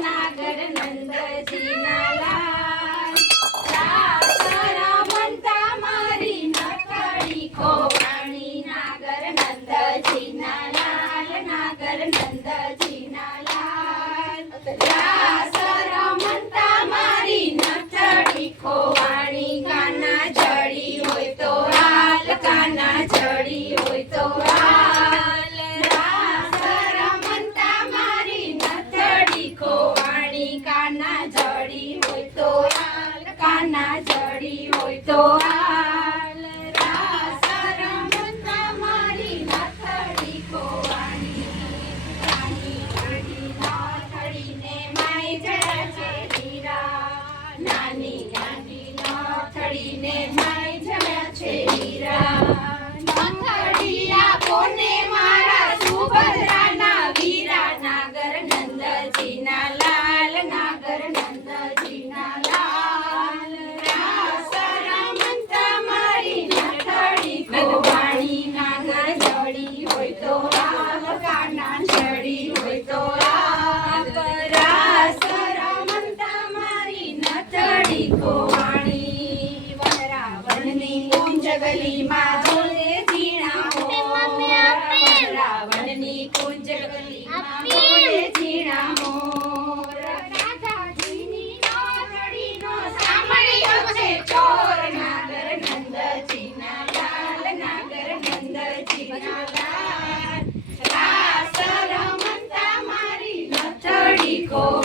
નાગર નંદજીના લાલ રાસ રમતા મારી નથડી ખોવાણી નાગર નંદજીના લાલ નાગર નંદજીના લાલ રાસ રમતા મારી નથડી ખોવાણી કાના જડી હોય તો હાલ કાના જડી હોય તો હાલ રાસ રમતા મારી નથડી ખોવાણી કાના જડી હોય તો હાલ કાના જડી હોય તો હાલ રાસ રમતા મારી નથડી ખોવાણી નાની નાની નથડીને માય જડા છે હીરા નાની નાની નથડીને માય જડા છે હીરા નથડિયા કોને મારા સુભદ્રાના વીરા નાગર નંદજીના લાલ નાગર નંદજીના લાલ રાસ રમતા મારી નથડી ખોવાણી નાગર જડી હોય તો હાલ કાના જડી હોય તો હાલ રાસ રમતા મારી નથડી ખોવાણી વનરાવનની કુંજ ગલીમાં જોડે ઝીણા મોર વનરાવનની કુંજ ગલીમાં જોડે ઝીણા મોર રાધાજીની નથડીનો સાંભળ્યો છે ચોર નાગર નંદજીના લાલ નાગર નંદજીના લાલ રાસ રમતા મારી નથડી ખોવાણી